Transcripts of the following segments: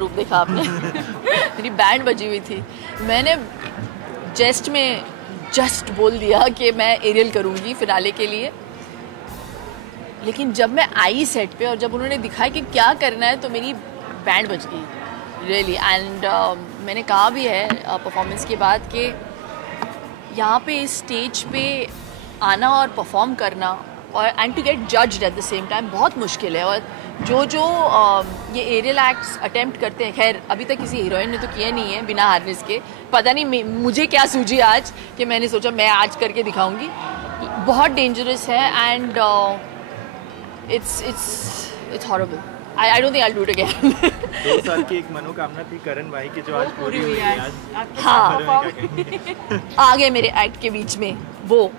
रूप देखा आपने। मेरी बैंड बजी हुई थी, मैंने जस्ट बोल दिया कि मैं एरियल करूँगी फिनाले के लिए, लेकिन जब मैं आई सेट पे और जब उन्होंने दिखाया कि क्या करना है तो मेरी बैंड बज गई रियली। एंड मैंने कहा भी है परफॉर्मेंस के बाद कि यहाँ पे इस स्टेज पे आना और परफॉर्म करना और and to get judged at the same time बहुत मुश्किल है। और जो ये एरियल एक्ट्स अटेम्प्ट करते हैं, खैर अभी तक किसी हीरोइन ने तो किया नहीं है बिना हार्नेस के, पता नहीं मुझे क्या सूझी आज कि मैंने सोचा मैं आज करके दिखाऊंगी। बहुत डेंजरस है and it's horrible. I don't think I'll do it again. 2 साल की एक मनोकामना थी करण भाई की जो आज पूरी हुई है। आज हाँ आ गए मेरे एक्ट के बीच में वो।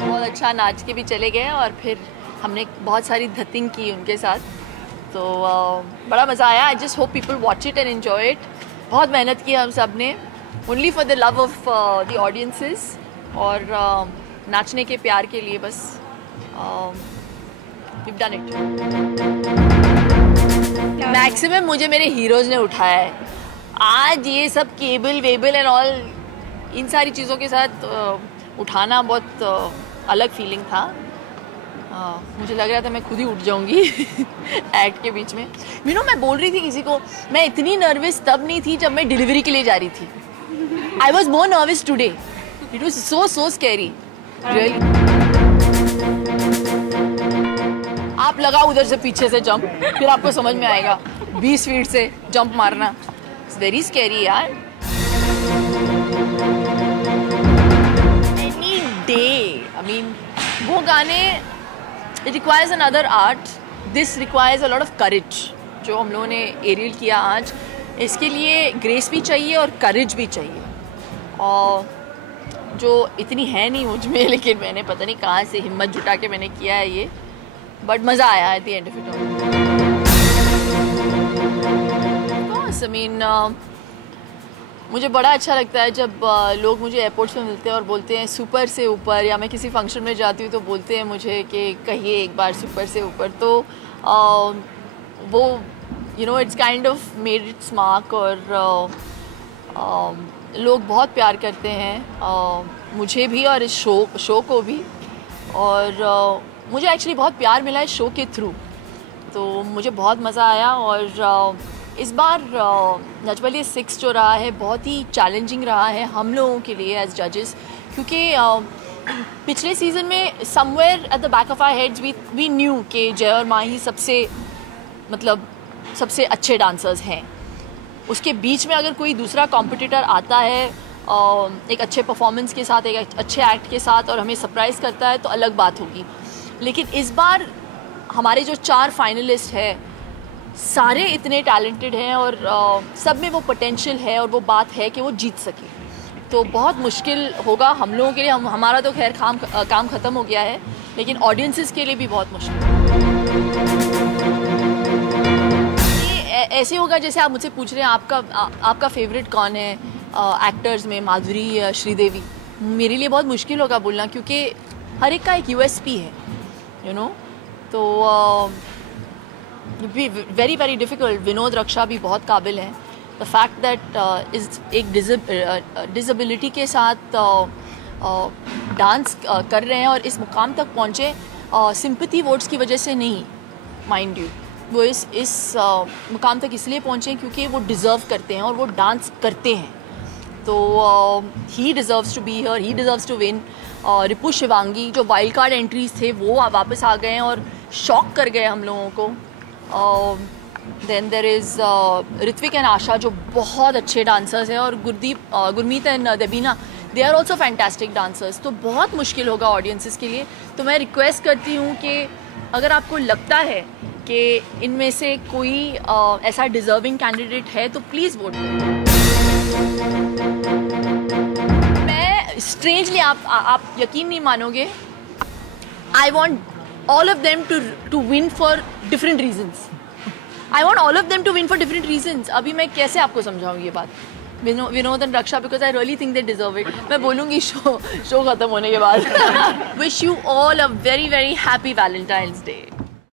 बहुत अच्छा नाच के भी चले गए और फिर हमने बहुत सारी धतिंग की उनके साथ, तो बड़ा मज़ा आया। I just hope people watch it and enjoy it. बहुत मेहनत की हम सब ने, only for the love of the audiences और नाचने के प्यार के लिए बस। we've done it. मैक्सिमम मुझे मेरे हीरोज ने उठाया है। आज ये सब cable Webel and all in सारी चीज़ों के साथ उठाना बहुत अलग फीलिंग था। मुझे लग रहा था मैं खुद ही उठ जाऊंगी एक्ट के बीच में। मैं बोल रही थी किसी को, मैं इतनी नर्वस तब नहीं थी जब मैं डिलीवरी के लिए जा रही थी। I was more nervous today, it was so scary really. आप लगाओ उधर से पीछे से जंप, फिर आपको समझ में आएगा 20 फीट से जंप मारना, इट्स वेरी स्कैरी यार। एनी डे आई मीन वो गाने, it requires another art, this requires a lot of courage. जो हम लोगों ने एरियल किया आज, इसके लिए ग्रेस भी चाहिए और करेज भी चाहिए, और जो इतनी है नहीं मुझ में, लेकिन मैंने पता नहीं कहाँ से हिम्मत जुटा के मैंने किया है ये, बट मज़ा आया at the end of it all. I mean मुझे बड़ा अच्छा लगता है जब लोग मुझे एयरपोर्ट पे मिलते हैं और बोलते हैं सुपर से ऊपर, या मैं किसी फंक्शन में जाती हूँ तो बोलते हैं मुझे कि कहिए एक बार सुपर से ऊपर, तो वो it's kind of made it's mark. और लोग बहुत प्यार करते हैं मुझे भी और इस शो को भी, और मुझे एक्चुअली बहुत प्यार मिला है शो के थ्रू, तो मुझे बहुत मज़ा आया। और इस बार नच बलिए 6 जो रहा है बहुत ही चैलेंजिंग रहा है हम लोगों के लिए एज जजेस, क्योंकि पिछले सीज़न में somewhere at the back of our heads we knew कि जय और माही सबसे अच्छे डांसर्स हैं। उसके बीच में अगर कोई दूसरा कॉम्पिटिटर आता है एक अच्छे परफॉर्मेंस के साथ, एक अच्छे एक्ट के साथ, और हमें सरप्राइज़ करता है तो अलग बात होगी। लेकिन इस बार हमारे जो 4 फाइनलिस्ट हैं सारे इतने टैलेंटेड हैं और सब में वो पोटेंशियल है और वो बात है कि वो जीत सके, तो बहुत मुश्किल होगा हम लोगों के लिए। हमारा तो खैर काम ख़त्म हो गया है, लेकिन ऑडियंसेस के लिए भी बहुत मुश्किल। ये ऐसे होगा जैसे आप मुझसे पूछ रहे हैं आपका फेवरेट कौन है एक्टर्स में, माधुरी या श्रीदेवी। मेरे लिए बहुत मुश्किल होगा बोलना, क्योंकि हर एक का एक USP है, तो वेरी वेरी डिफ़िकल्ट। विनोद रक्षा भी बहुत काबिल हैं। द फैक्ट दैट इस एक डिसेबिलिटी के साथ डांस कर रहे हैं और इस मुकाम तक पहुँचे सिंपैथी वोट्स की वजह से नहीं, माइंड यू, वो इस मुकाम तक इसलिए पहुँचे क्योंकि वो डिज़र्व करते हैं और वो डांस करते हैं। तो he deserves to be here, he deserves to win. Ripu Shivangi जो वाइल्ड कार्ड एंट्रीज थे वो वापस आ गए हैं और शॉक कर गए हम लोगों को। Then there is Rithvik and Asha जो बहुत अच्छे डांसर्स हैं, और Gurmeet and Debina, they are also fantastic dancers. तो बहुत मुश्किल होगा ऑडियंसेस के लिए। तो मैं रिक्वेस्ट करती हूँ कि अगर आपको लगता है कि इनमें से कोई ऐसा डिज़र्विंग कैंडिडेट है तो प्लीज़ वोट करें। मैं स्ट्रेंजली, आप यकीन नहीं मानोगे, I want all of them to win for different reasons. I want all of them to win for different reasons. अभी मैं कैसे आपको समझाऊँ ये बात? Vinod and Raksha, because I really think they deserve it. मैं बोलूँगी शो ख़त्म होने के बाद. Wish you all a very very happy Valentine's Day.